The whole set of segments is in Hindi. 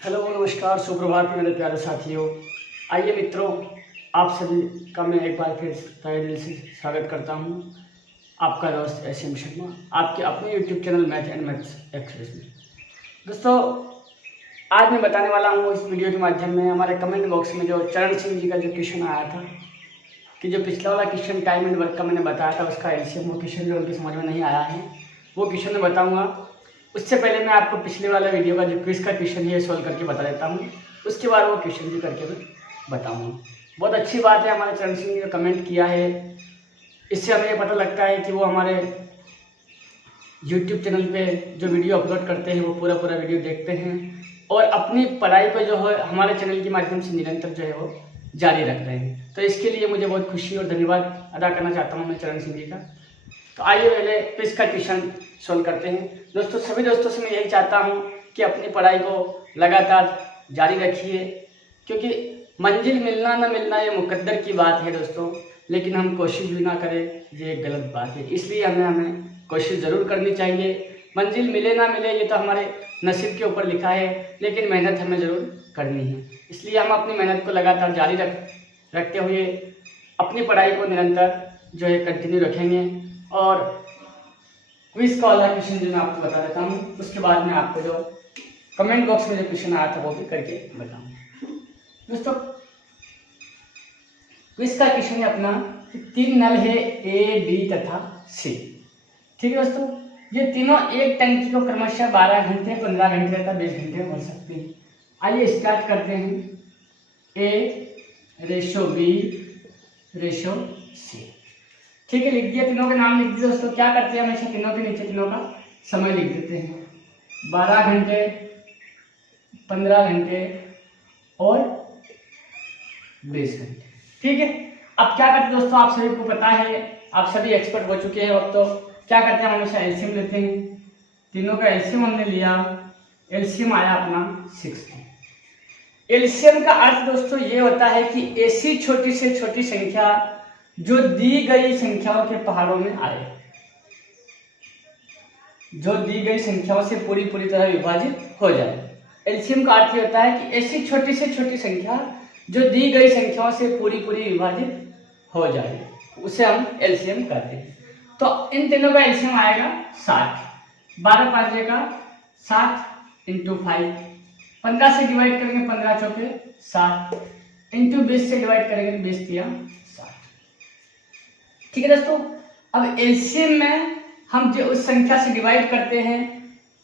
हेलो नमस्कार सुप्रभात मेरे प्यारे साथियों। आइए मित्रों, आप सभी का मैं एक बार फिर तहे दिल से स्वागत करता हूं। आपका दोस्त एस.एम. शर्मा आपके अपने YouTube channel math and maths express में। दोस्तों, आज मैं बताने वाला हूं इस वीडियो के माध्यम में हमारे कमेंट बॉक्स में जो चरण सिंह जी का जो क्वेश्चन आया था कि जो पिछला वाला क्वेश्चन टाइम एंड वर्क का मैंने बताया था उसका एलसीएम, वो क्वेश्चन जो उनकी समझ में नहीं आया है वो क्वेश्चन मैं बताऊँगा। उससे पहले मैं आपको पिछले वाला वीडियो का जो क्विज का क्वेश्चन है सॉल्व करके बता देता हूँ, उसके बाद वो क्वेश्चन भी करके मैं बताऊँगा। बहुत अच्छी बात है, हमारे चरण सिंह ने कमेंट किया है, इससे हमें ये पता लगता है कि वो हमारे यूट्यूब चैनल पे जो वीडियो अपलोड करते हैं वो पूरा वीडियो देखते हैं और अपनी पढ़ाई को जो है हमारे चैनल के माध्यम से निरंतर जो है वो जारी रख रहे हैं। तो इसके लिए मुझे बहुत खुशी और धन्यवाद अदा करना चाहता हूँ मैं चरण सिंह जी का। तो आइए पहले क्विज का क्वेश्चन सॉल्व करते हैं। दोस्तों, सभी दोस्तों से मैं यही चाहता हूं कि अपनी पढ़ाई को लगातार जारी रखिए, क्योंकि मंजिल मिलना न मिलना ये मुकद्दर की बात है दोस्तों, लेकिन हम कोशिश भी ना करें ये एक गलत बात है। इसलिए हमें कोशिश ज़रूर करनी चाहिए। मंजिल मिले ना मिले ये तो हमारे नसीब के ऊपर लिखा है, लेकिन मेहनत हमें ज़रूर करनी है। इसलिए हम अपनी मेहनत को लगातार जारी रखते हुए अपनी पढ़ाई को निरंतर जो है कंटिन्यू रखेंगे। और क्विज का वाला क्वेश्चन जो मैं आपको बता देता हूँ, उसके बाद में आपको जो कमेंट बॉक्स में जो क्वेश्चन आया था वो भी करके बताऊंगा। दोस्तों, क्विज का क्वेश्चन है अपना कि 3 नल है ए, बी तथा सी। ठीक है दोस्तों, ये तीनों एक टंकी को क्रमशः 12 घंटे, 15 घंटे तथा 20 घंटे में भर सकते हैं। आइए स्टार्ट करते हैं। A/B/C। ठीक है, लिख दिया, तीनों के नाम लिख दिए। दोस्तों, क्या करते हैं हमेशा तीनों के नीचे तीनों का समय लिख देते हैं, 12 घंटे, 15 घंटे और 20 घंटे। ठीक है, अब क्या करते हैं दोस्तों, आप सभी को पता है, आप सभी एक्सपर्ट हो चुके हैं। अब तो क्या करते हैं, हमेशा एलसीएम लेते हैं। तीनों का एलसीएम हमने लिया, एलसीएम आया अपना 60। एलसीएम का अर्थ दोस्तों ये होता है कि ऐसी छोटी से छोटी संख्या जो दी गई संख्याओं के पहाड़ों में आए, जो दी गई संख्याओं से पूरी तरह विभाजित हो जाए। एलसीएम का अर्थ होता है कि ऐसी छोटी से छोटी संख्या जो दी गई संख्याओं से पूरी विभाजित हो जाए, उसे हम एलसीएम कहते हैं। तो इन तीनों का एलसीएम आएगा 60। 12 5 का 60 इंटू 5, 15 से डिवाइड करेंगे 15 चौके 60, इंटू 20 से डिवाइड करेंगे 20 तिया 60। ठीक है दोस्तों, अब एलसीएम में हम जो उस संख्या से डिवाइड करते हैं,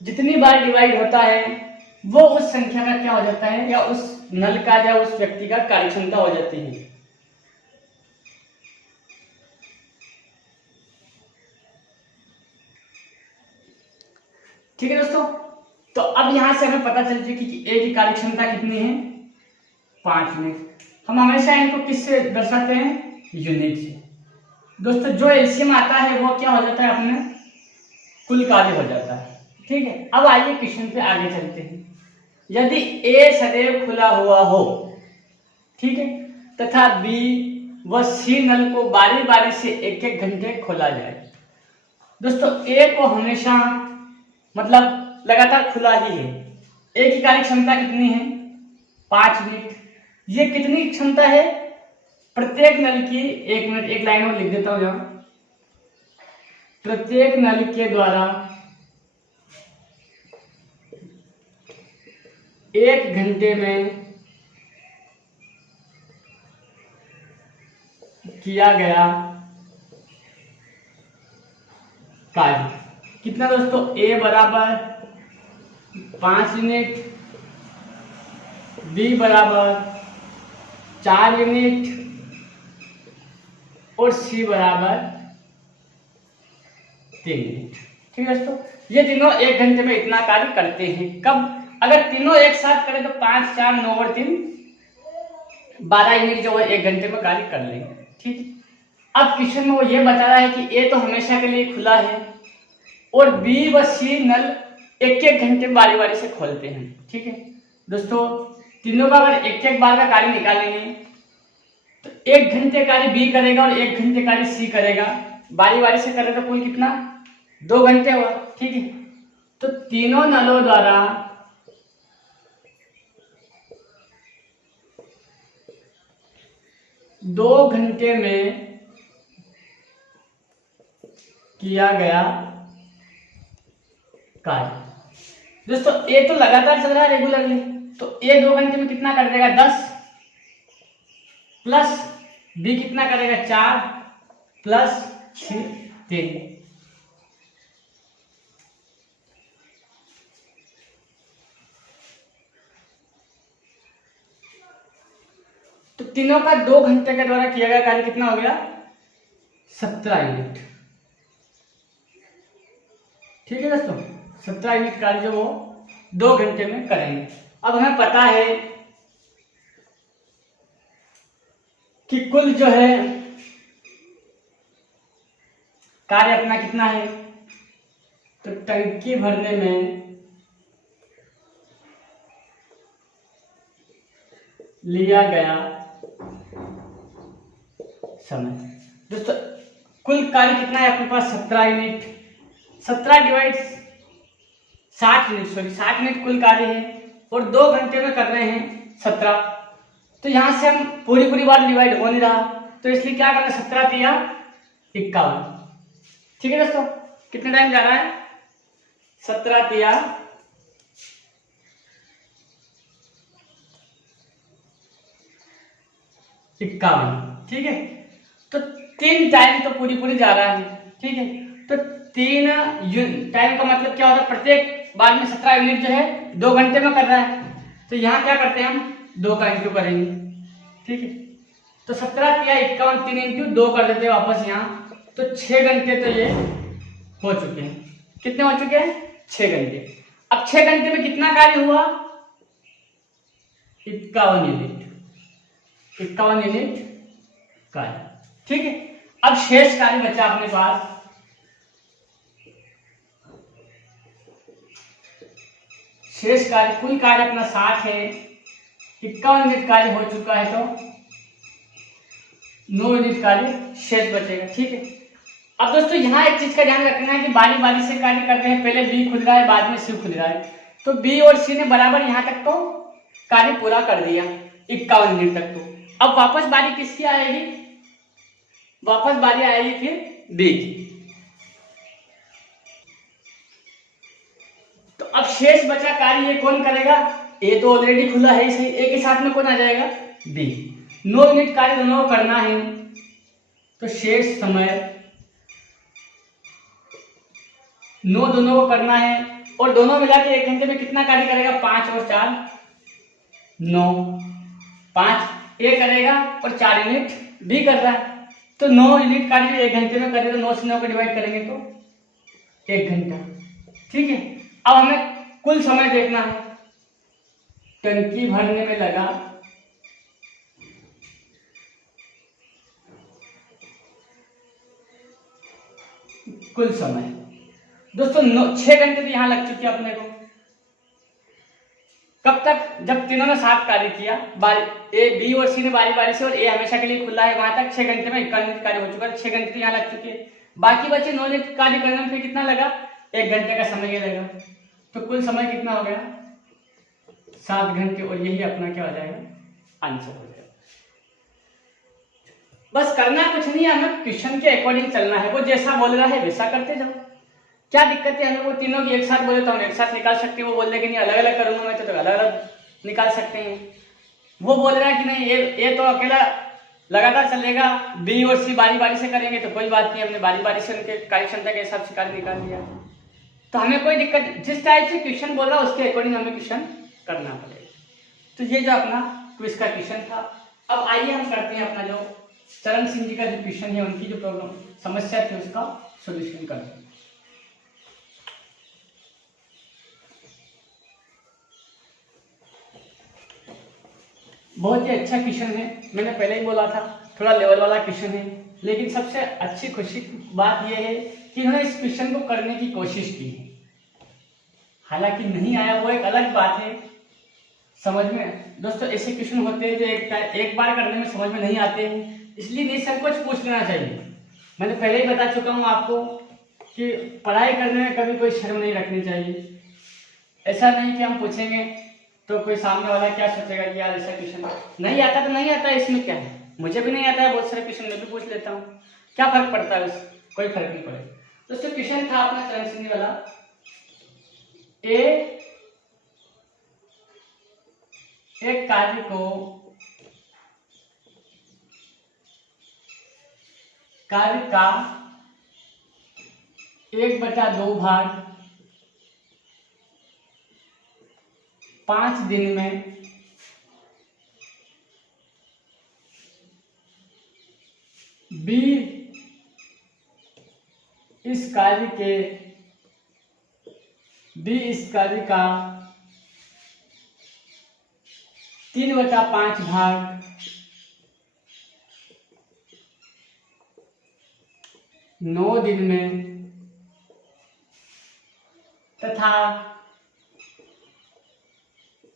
जितनी बार डिवाइड होता है वो उस संख्या का क्या हो जाता है, या उस नल का या उस व्यक्ति का कार्यक्षमता हो जाती है। ठीक है दोस्तों, तो अब यहां से हमें पता चल जाए कि ए की कार्यक्षमता कितनी है, 5 यूनिट। हम हमेशा इनको किससे दर्शाते हैं, यूनिट से। दोस्तों, जो एलसीएम आता है वो क्या हो जाता है, अपने कुल कार्य हो जाता है। ठीक है, अब आइए क्वेश्चन पे आगे चलते हैं। यदि ए सदैव खुला हुआ हो, ठीक है, तथा बी व सी नल को बारी बारी से 1-1 घंटे खोला जाए। दोस्तों, ए को हमेशा मतलब लगातार खुला ही है। ए की कार्य क्षमता कितनी है, 5 यूनिट। ये कितनी क्षमता है, प्रत्येक नल की, 1 मिनट एक लाइन और लिख देता हूं यहां, प्रत्येक नल के द्वारा 1 घंटे में किया गया कार्य कितना दोस्तों, ए बराबर 5 यूनिट, बी बराबर 4 यूनिट और सी बराबर 3 यूनिट। ठीक है दोस्तों, ये तीनों 1 घंटे में इतना कार्य करते हैं। कब, अगर तीनों एक साथ करें तो 5 4 9 और 3 12 यूनिट जो है 1 घंटे में कार्य कर लेंगे। ठीक है, अब क्वेश्चन में वो ये बता रहा है कि ए तो हमेशा के लिए खुला है और बी व सी नल 1-1 घंटे बारी बारी से खोलते हैं। ठीक है दोस्तों, तीनों का अगर 1-1 बार का कार्य निकालेंगे तो 1 घंटे कार्य बी करेगा और 1 घंटे कार्य सी करेगा, बारी बारी से करे तो कुल कितना, 2 घंटे हुआ। ठीक है, तो तीनों नलों द्वारा 2 घंटे में किया गया कार्य। दोस्तों ए तो लगातार चल रहा है रेगुलरली, तो ए 2 घंटे में कितना कर देगा 10 प्लस बी कितना करेगा 4 प्लस 6 3। तो तीनों का 2 घंटे के द्वारा किया गया कार्य कितना हो गया 17 यूनिट। ठीक है दोस्तों, 17 यूनिट कार्य जो वो 2 घंटे में करेंगे। अब हमें पता है कि कुल जो है कार्य अपना कितना है, तो टंकी भरने में लिया गया समय। दोस्तों कुल कार्य कितना है अपने पास 17 unit, 17 divide 60 unit, sorry 60 unit कुल कार्य है और 2 घंटे में कर रहे हैं 17। तो यहां से हम पूरी बार डिवाइड हो नहीं रहा, तो इसलिए क्या करना 17 तिया 51। ठीक है दोस्तों, कितने टाइम जा रहा है 17 तिया 51। ठीक है, तो 3 टाइम तो पूरी जा रहा है। ठीक है, तो 3 टाइम का मतलब क्या होता है, प्रत्येक बार में 17 यूनिट जो है 2 घंटे में कर रहा है, तो यहाँ क्या करते हैं हम 2 का इंटू करेंगे। ठीक है, तो 17 तिया 51, 3 इंटू 2 कर देते हैं वापस यहाँ, तो 6 घंटे तो ये हो चुके हैं। कितने हो चुके हैं 6 घंटे। अब 6 घंटे में कितना कार्य हुआ 51 यूनिट, 51 यूनिट कार्य। ठीक है, अब शेष कार्य बचा अपने पास शेष कार्य, कुल कार्य अपना 60 है, 51 यूनिट कार्य हो चुका है, तो 9 यूनिट कार्य शेष बचेगा। ठीक है, अब दोस्तों यहाँ एक चीज का ध्यान रखना है कि बारी बारी से कार्य कर रहे हैं, पहले बी खुल रहा है बाद में सी खुल रहा है, तो बी और सी ने बराबर यहाँ तक तो कार्य पूरा कर दिया 51 यूनिट तक। तो अब वापस बारी किसकी आएगी, वापस बारी आएगी फिर बी की। तो अब शेष बचा कार्य ये कौन करेगा, ए तो ऑलरेडी खुला है सही, ए के साथ में कौन आ जाएगा बी। 9 यूनिट कार्य दोनों को करना है, तो शेष समय 9 दोनों को करना है, और दोनों मिला के 1 घंटे में कितना कार्य करेगा 5 और 4 9, 5 ए करेगा और 4 यूनिट बी कर रहा है, तो 9 यूनिट कार्य 1 घंटे में करेगा, तो 9 से 9 को डिवाइड करेंगे तो 1 घंटा। ठीक है, अब हमें कुल समय देखना है, टंकी भरने में लगा कुल समय। दोस्तों 6 घंटे तो यहां लग चुके अपने को। कब तक, जब तीनों ने 7 कार्य किया, ए बी और सी ने बारी बारी से, और ए हमेशा के लिए खुला है, वहां तक 6 घंटे में 51 कार्य हो चुका है, 6 घंटे तो यहाँ लग चुके हैं। बाकी बचे 9 यूनिट कार्य करने में फिर कितना लगा 1 घंटे का समय ये लगा, तो कुल समय कितना हो गया 7 घंटे, और यही अपना क्या हो जाएगा आंसर हो जाएगा। बस करना कुछ नहीं है, हमें क्वेश्चन के अकॉर्डिंग चलना है, वो जैसा बोल रहा है वैसा करते जाओ। क्या दिक्कत है, हमें वो तीनों की एक साथ बोले तो हम एक साथ निकाल सकते हैं, वो बोल रहे कि नहीं अलग अलग करूंगा मैं, तो अलग अलग निकाल सकते हैं। वो बोल रहा है कि नहीं ये तो अकेला लगातार चलेगा, बी और सी बारी बारी से करेंगे, तो कोई बात नहीं, हमने बारी बारी से उनके कार्य क्षमता के हिसाब से कार्य निकाल दिया, तो हमें कोई दिक्कत, जिस टाइप से क्वेश्चन बोल रहा है उसके अकॉर्डिंग हमें क्वेश्चन करना पड़ेगा। तो ये जो अपना क्विज का क्वेश्चन था। अब आइए हम करते हैं अपना जो चरण सिंह जी का जो क्वेश्चन है, उनकी जो प्रॉब्लम समस्या थी उसका सोल्यूशन करते हैं। बहुत ही अच्छा क्वेश्चन है, मैंने पहले ही बोला था थोड़ा लेवल वाला क्वेश्चन है, लेकिन सबसे अच्छी खुशी की बात यह है कि उन्होंने इस क्वेश्चन को करने की कोशिश की है। हालांकि नहीं आया वो एक अलग बात है, समझ में दोस्तों ऐसे क्वेश्चन होते हैं जो एक बार करने में समझ में नहीं आते हैं, इसलिए निसंकोच पूछ लेना चाहिए। मैंने पहले ही बता चुका हूँ आपको कि पढ़ाई करने में कभी कोई शर्म नहीं रखनी चाहिए। ऐसा नहीं कि हम पूछेंगे तो कोई सामने वाला क्या सोचेगा कि यार ऐसा क्वेश्चन नहीं आता तो नहीं आता, इसमें क्या है, मुझे भी नहीं आता है, बहुत सारे क्वेश्चन मैं भी पूछ लेता हूँ, क्या फर्क पड़ता है उससे, कोई फर्क नहीं पड़ेगा। दोस्तों क्वेश्चन था अपना चरण सिंधी वाला, एक कार्य को कार्य का 1/2 भाग 5 दिन में बी इस कार्य का 3/5 भाग 9 दिन में तथा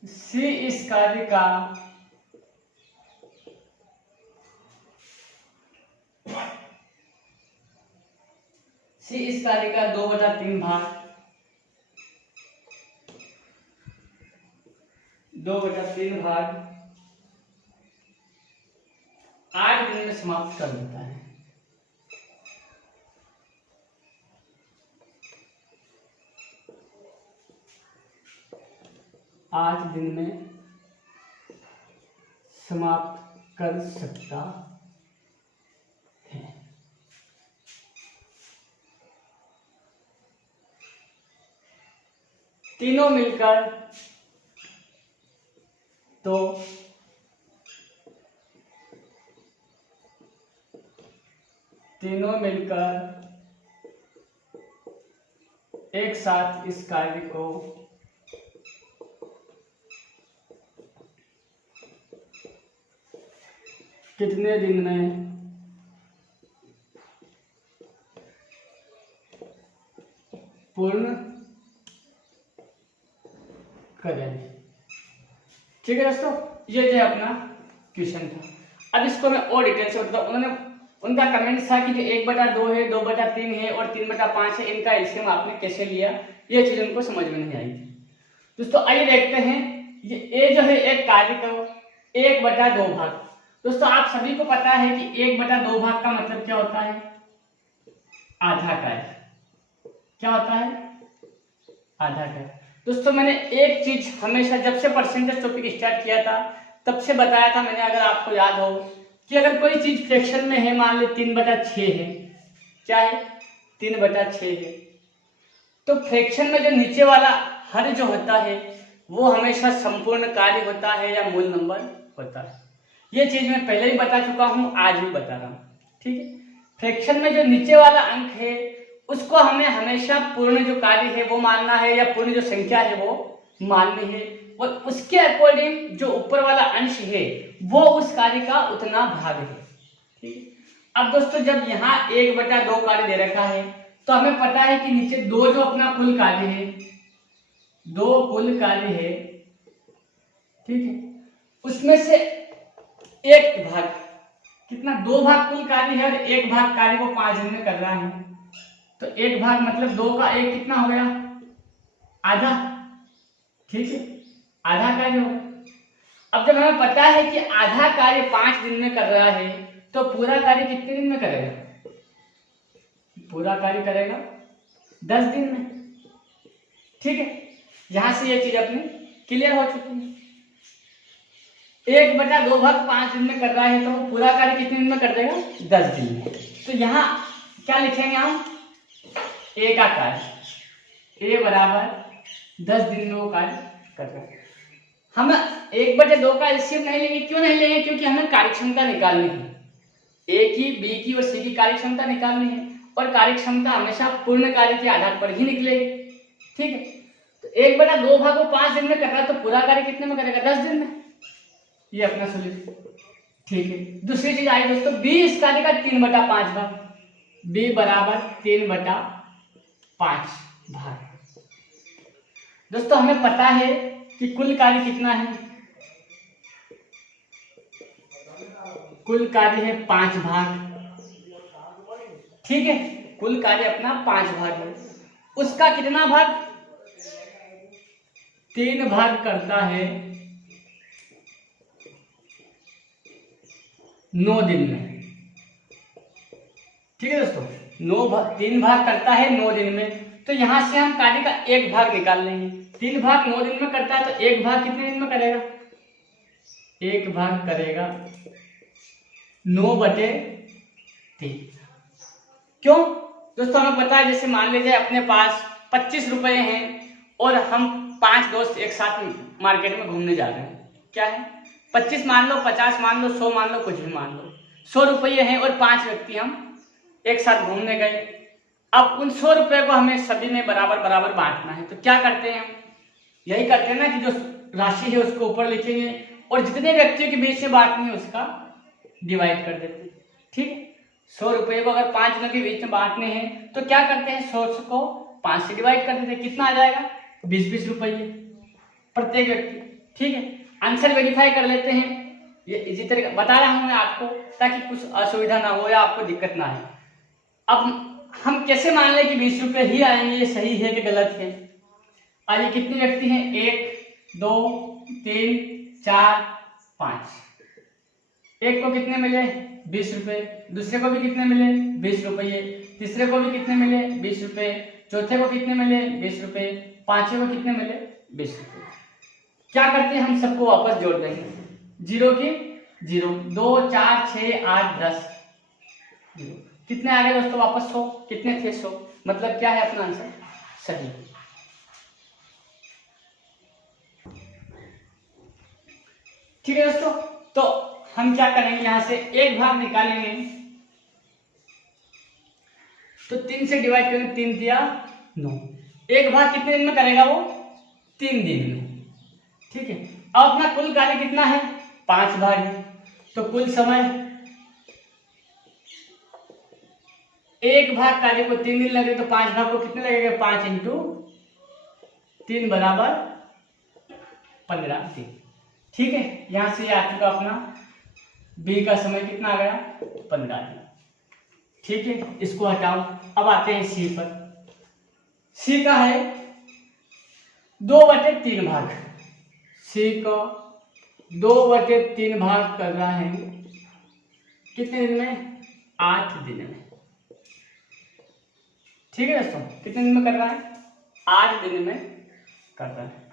सी इस कार्य का 2/3 भाग 8 दिन में समाप्त कर देता है। आठ दिन में समाप्त कर सकता है। तीनों मिलकर तो एक साथ इस कार्य को कितने दिन में पूर्ण करेंगे। ठीक है दोस्तों, ये जो अपना क्वेश्चन था। अब इसको मैं और डिटेल से बताऊं। उनका कमेंट था कि जो 1/2 है, 2/3 है और 3/5 है, इनका एलसीएम आपने कैसे लिया, ये चीज उनको समझ में नहीं आई थी। दोस्तों आइए देखते हैं, ये जो है एक कार्य का 1/2 भाग। दोस्तों आप सभी को पता है कि 1/2 भाग का मतलब क्या होता है, आधा कार्य। क्या होता है, आधा कार्य। दोस्तों मैंने एक चीज हमेशा जब से परसेंटेज टॉपिक स्टार्ट किया था तब से बताया था मैंने, अगर आपको याद हो, कि अगर कोई चीज फ्रैक्शन में है, मान लो 3/6 है, क्या है 3/6 है, तो फ्रैक्शन में जो नीचे वाला हर जो होता है वो हमेशा संपूर्ण कार्य होता है या मूल नंबर होता है। ये चीज मैं पहले ही बता चुका हूं, आज भी बता रहा हूं। ठीक है, फ्रैक्शन में जो नीचे वाला अंक है उसको हमें हमेशा पूर्ण जो कार्य है वो मानना है या पूर्ण जो संख्या है वो माननी है, और उसके अकॉर्डिंग जो ऊपर वाला अंश है वो उस कार्य का उतना भाग है। ठीक है, अब दोस्तों जब यहाँ 1/2 कार्य दे रखा है तो हमें पता है कि नीचे 2 जो अपना कुल कार्य है, 2 कुल कार्य है, ठीक है, उसमें से एक भाग, कितना 2 भाग कुल कार्य है और 1 भाग कार्य को 5 दिन में कर रहा है, तो 1 भाग मतलब 2 का 1 कितना हो गया, आधा। ठीक है, आधा कार्य होगा। अब जब हमें पता है कि आधा कार्य 5 दिन में कर रहा है तो पूरा कार्य कितने दिन में करेगा, पूरा कार्य करेगा 10 दिन में। ठीक है, यहां से ये चीज अपनी क्लियर हो चुकी है। 1/2 भाग 5 दिन में कर रहा है तो वो पूरा कार्य कितने दिन में कर देगा, 10 दिन में। तो यहाँ क्या लिखेंगे हम, ए का कार्य, ए बराबर 10 दिन में वो कार्य कर रहा है। हम 1/2 का एलसीएम नहीं लेंगे, क्यों नहीं लेंगे, क्योंकि हमें कार्यक्षमता निकालनी है, ए की, बी की और सी की कार्यक्षमता निकालनी है, और कार्यक्षमता हमेशा पूर्ण कार्य के आधार पर ही निकलेगी। ठीक है, तो 1/2 भाग को 5 दिन में कर रहा है तो पूरा कार्य कितने में करेगा, 10 दिन में। ये अपना सोल्यूशन। ठीक है, दूसरी चीज आई दोस्तों, बी इस कार्य का 3/5 भाग, बी बराबर 3/5 भाग। दोस्तों हमें पता है कि कुल कार्य कितना है, कुल कार्य है 5 भाग। ठीक है, कुल कार्य अपना 5 भाग है, उसका कितना भाग, 3 भाग करता है 9 दिन में। ठीक है दोस्तों, 3 भाग करता है 9 दिन में, तो यहां से हम कार्य का 1 भाग निकाल लेंगे। 3 भाग 9 दिन में करता है तो 1 भाग कितने दिन में करेगा? 1 भाग करेगा 9/3। क्यों दोस्तों? हमें पता है, जैसे मान लीजिए अपने पास 25 रुपए हैं और हम 5 दोस्त एक साथ मार्केट में घूमने जा रहे हैं। क्या है? 25 मान लो, 50 मान लो, 100 मान लो, कुछ भी मान लो। 100 रुपये हैं और 5 व्यक्ति हम एक साथ घूमने गए। अब उन 100 रुपये को हमें सभी में बराबर बराबर बांटना है। तो क्या करते हैं हम? यही करते हैं ना कि जो राशि है उसको ऊपर लिखेंगे और जितने व्यक्तियों के बीच में बांटनी है उसका डिवाइड कर देते हैं। ठीक है, 100 रुपये को अगर 5 जनों के बीच में बांटने हैं तो क्या करते हैं? 100 को 5 से डिवाइड कर देते हैं। कितना आ जाएगा? 20-20 रुपये प्रत्येक व्यक्ति। ठीक है, आंसर वेरीफाई कर लेते हैं। ये इसी तरीके बता रहा हूं मैं आपको ताकि कुछ असुविधा ना हो या आपको दिक्कत ना है। अब हम कैसे मान लें कि 20 रुपये ही आएंगे? ये सही है कि गलत है? आइए, कितने व्यक्ति हैं? 1 2 3 4 5। एक को कितने मिले? 20 रुपये। दूसरे को भी कितने मिले? 20 रुपये। तीसरे को भी कितने मिले? 20 रुपये। चौथे को कितने मिले? 20 रुपये। पांचवें को कितने मिले? 20 रुपये। क्या करते हैं? हम सबको वापस जोड़ देंगे। 0 की 0, 2 4 6 8 10 0। कितने आ गए दोस्तों? वापस 100। कितने थे? 100। मतलब क्या है अपना आंसर? सही। ठीक है दोस्तों, तो हम क्या करेंगे? यहां से 1 भाग निकालेंगे तो 3 से डिवाइड करेंगे। 3 दिया 9। 1 भाग कितने दिन में करेगा वो? 3 दिन में। ठीक है, अब अपना कुल कार्य कितना है? 5 भाग है। तो कुल समय 1 भाग कार्य को 3 दिन लगे तो 5 भाग को कितने लगेगा? 5 × 3 बराबर 15 दिन। ठीक है, यहां से आ चुका अपना बी का समय कितना आ गया? 15 दिन। ठीक है, इसको हटाओ। अब आते हैं सी पर। सी का है 2/3 भाग। सी को 2/3 भाग कर रहा है कितने दिन में? 8 दिन में। ठीक है दोस्तों, कितने दिन में कर रहा है? 8 दिन में कर रहा है।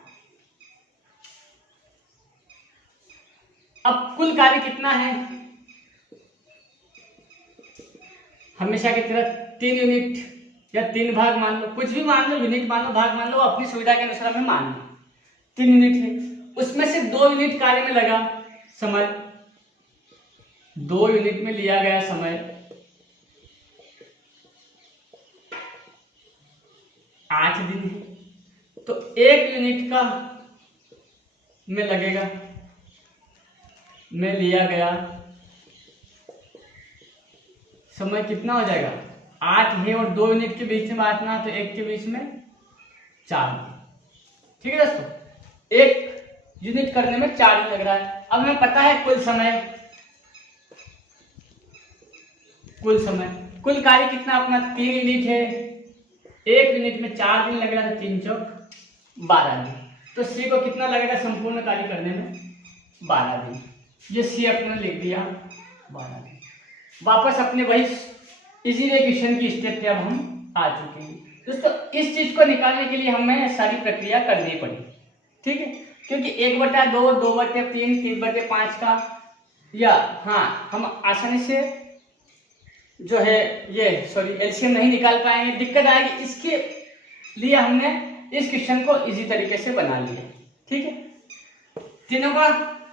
अब कुल कार्य कितना है? हमेशा की तरह 3 यूनिट या 3 भाग मान लो, कुछ भी मान लो, यूनिट मान लो, भाग मान लो, अपनी सुविधा के अनुसार हमें मान लो। 3 यूनिट है, उसमें से 2 यूनिट कार्य में लगा समय। 2 यूनिट में लिया गया समय 8 दिन है। तो 1 यूनिट का में लगेगा, में लिया गया समय कितना हो जाएगा? 8 है और 2 यूनिट के बीच में बांटना, तो 1 के बीच में 4। ठीक है दोस्तों, 1 यूनिट करने में 4 दिन लग रहा है। अब हमें पता है कुल समय, कुल कार्य कितना अपना? 3 यूनिट है। 1 यूनिट में 4 दिन लग रहा है, 3 चौक 12 दिन। तो सी को कितना लगेगा संपूर्ण कार्य करने में? 12 दिन। ये सी अपने लिख दिया 12 दिन। वापस अपने वही इसी क्वेश्चन की स्टेप पे अब हम आ चुके हैं दोस्तों। इस चीज को निकालने के लिए हमें सारी प्रक्रिया करनी पड़ी। ठीक है, क्योंकि 1/2, 2/3, 3/5 का या हम आसानी से जो है ये एलसीएम नहीं निकाल पाएंगे, दिक्कत आएगी। इसके लिए हमने इस क्वेश्चन को इजी तरीके से बना लिया। ठीक है, तीनों का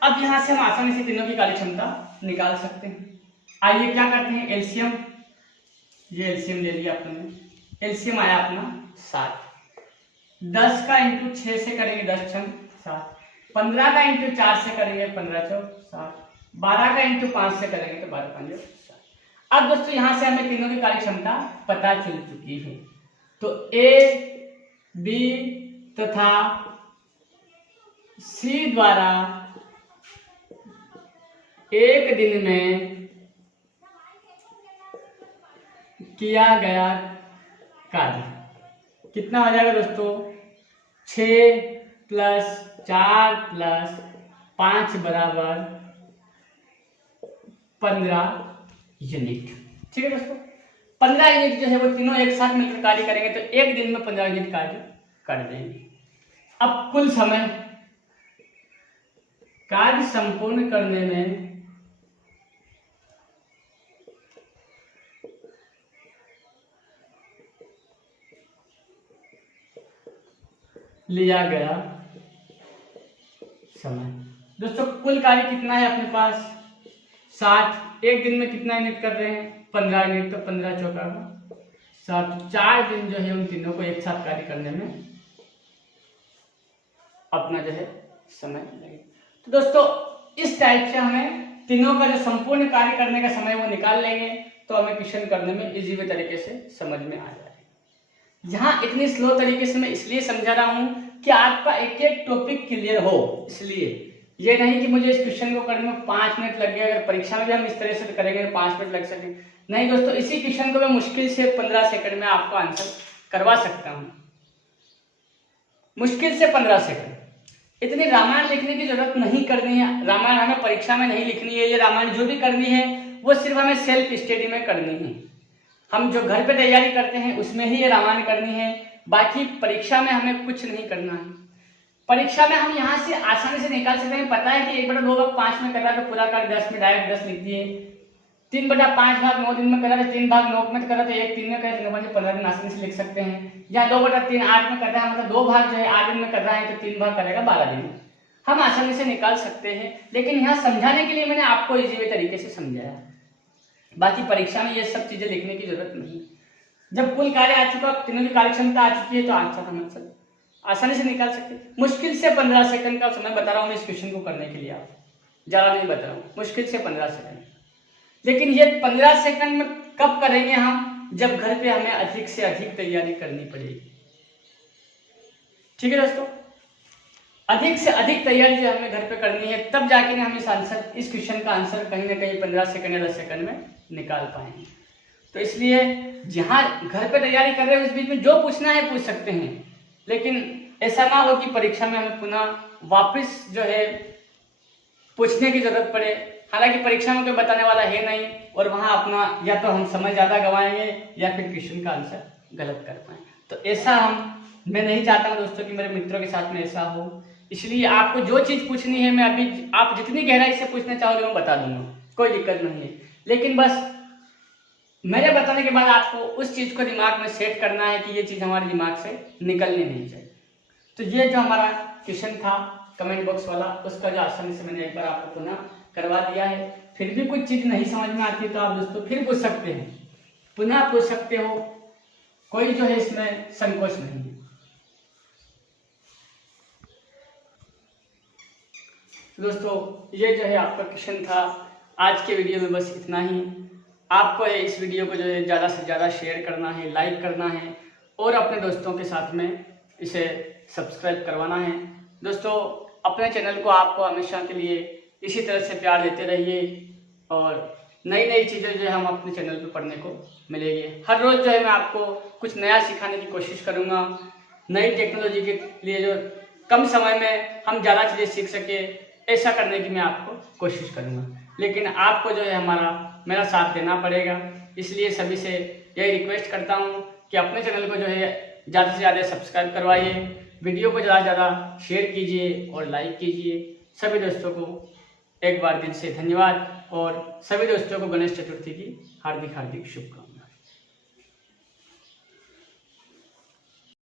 अब यहां से हम आसानी से तीनों की कार्य क्षमता निकाल सकते हैं। आइए क्या करते हैं? एलसीएम, ये एलसीएम ले लिया अपने। एलसीएम आया अपना 7। 10 का × 6 से करेंगे 10 × 7। 15 का × 4 से करेंगे 15 × 7। 12 का × 5 से करेंगे तो 12 × 5 = 7। अब दोस्तों यहां से हमें तीनों की कार्य क्षमता पता चल चुकी है। तो ए, बी तथा सी द्वारा 1 दिन में किया गया कार्य कितना हो जाएगा दोस्तों? 6 + 4 + 5 = 15 यूनिट। ठीक है दोस्तों, 15 यूनिट जो है वो तीनों एक साथ मिलकर कार्य करेंगे तो एक दिन में 15 यूनिट कार्य कर देंगे। अब कुल समय कार्य संपूर्ण करने में लिया गया समय। दोस्तों कुल कार्य कितना है अपने पास 60। एक दिन में कितना यूनिट कर रहे हैं 15 यूनिट, तो 15 चौका 60, 4 दिन जो है उन तीनों को एक साथ कार्य करने में अपना जो है समय लगेगा। तो दोस्तों इस टाइप से हमें तीनों का जो संपूर्ण कार्य करने का समय वो निकाल लेंगे तो हमें क्वेश्चन करने में इजी वे तरीके से समझ में आ जाएगा। यहाँ इतनी स्लो तरीके से मैं इसलिए समझा रहा हूँ कि आपका एक एक टॉपिक क्लियर हो, इसलिए ये नहीं कि मुझे इस क्वेश्चन को करने में 5 मिनट लग गए। अगर परीक्षा में भी हम इस तरह से करेंगे 5 मिनट लग सके, नहीं दोस्तों, इसी क्वेश्चन को मैं मुश्किल से 15 सेकंड में आपको आंसर करवा सकता हूँ, मुश्किल से 15 सेकंड। इतनी रामायण लिखने की जरूरत नहीं करनी है, रामायण हमें परीक्षा में नहीं लिखनी है। ये रामायण जो भी करनी है वो सिर्फ हमें सेल्फ स्टडी में करनी है। हम जो घर पे तैयारी करते हैं उसमें ही ये रामायण करनी है, बाकी परीक्षा में हमें कुछ नहीं करना है। परीक्षा में हम यहाँ से आसानी से निकाल सकते हैं। पता है कि 1/2/5 में कर रहा है तो पूरा कर 10 में डायरेक्ट 10 लिख दिए। 3/5 भाग 9 दिन में कर रहा है, 3 भाग 9 में कर रहा है तो 1 3 में कर रहा है 15 दिन आसानी से लिख सकते हैं। या 2/3 8 में कर रहा है, मतलब 2 भाग जो है 8 दिन में कर रहा है तो 3 भाग करेगा 12 दिन, हम आसानी से निकाल सकते हैं। लेकिन यहाँ समझाने के लिए मैंने आपको इजी तरीके से समझाया, बाकी परीक्षा में ये सब चीजें लिखने की जरूरत नहीं। जब कुल कार्य आ चुका, तीनों की कार्य क्षमता आ चुकी है तो आंसर हम आसानी से निकाल सकते हैं। मुश्किल से 15 सेकंड का समय बता रहा हूँ मैं इस क्वेश्चन को करने के लिए, आप ज्यादा नहीं बता रहा हूँ, मुश्किल से 15 सेकंड। लेकिन ये 15 सेकंड में कब करेंगे हम, जब घर पे हमें अधिक से अधिक तैयारी करनी पड़ेगी। ठीक है दोस्तों, अधिक से अधिक तैयारी जो हमें घर पे करनी है तब जाके हम इस क्वेश्चन का आंसर कहीं ना कहीं 15 सेकंड या 10 सेकंड में निकाल पाएंगे। तो इसलिए जहाँ घर पे तैयारी कर रहे हैं उस बीच में जो पूछना है पूछ सकते हैं, लेकिन ऐसा ना हो कि परीक्षा में हमें पुनः वापस जो है पूछने की जरूरत पड़े। हालांकि परीक्षा में कोई बताने वाला है नहीं और वहाँ अपना या तो हम समय ज़्यादा गंवाएंगे या फिर क्वेश्चन का आंसर गलत कर पाएंगे। तो ऐसा मैं नहीं चाहता हूँ दोस्तों कि मेरे मित्रों के साथ में ऐसा हो। इसलिए आपको जो चीज़ पूछनी है मैं अभी आप जितनी गहराई से पूछना चाहोगे मैं बता दूंगा, कोई दिक्कत नहीं है। लेकिन बस मेरे बताने के बाद आपको उस चीज़ को दिमाग में सेट करना है कि ये चीज़ हमारे दिमाग से निकलनी नहीं चाहिए। तो ये जो हमारा क्वेश्चन था कमेंट बॉक्स वाला, उसका जो आसानी से मैंने एक बार आपको पुनः करवा दिया है। फिर भी कुछ चीज़ नहीं समझ में आती तो आप दोस्तों फिर पूछ सकते हैं, पुनः पूछ सकते हो, कोई जो है इसमें संकोच नहीं है। दोस्तों ये जो है आपका क्वेश्चन था। आज के वीडियो में बस इतना ही। आपको इस वीडियो को जो है ज़्यादा से ज़्यादा शेयर करना है, लाइक करना है और अपने दोस्तों के साथ में इसे सब्सक्राइब करवाना है। दोस्तों अपने चैनल को आपको हमेशा के लिए इसी तरह से प्यार देते रहिए और नई नई चीज़ें जो है हम अपने चैनल पे पढ़ने को मिलेगी। हर रोज़ जो है मैं आपको कुछ नया सिखाने की कोशिश करूँगा। नई टेक्नोलॉजी के लिए जो कम समय में हम ज़्यादा चीज़ें सीख सके, ऐसा करने की मैं आपको कोशिश करूँगा। लेकिन आपको जो है मेरा साथ देना पड़ेगा। इसलिए सभी से यही रिक्वेस्ट करता हूँ कि अपने चैनल को जो है ज़्यादा से ज़्यादा सब्सक्राइब करवाइए, वीडियो को ज़्यादा से ज़्यादा शेयर कीजिए और लाइक कीजिए। सभी दोस्तों को एक बार दिल से धन्यवाद और सभी दोस्तों को गणेश चतुर्थी की हार्दिक हार्दिक शुभकामनाएं।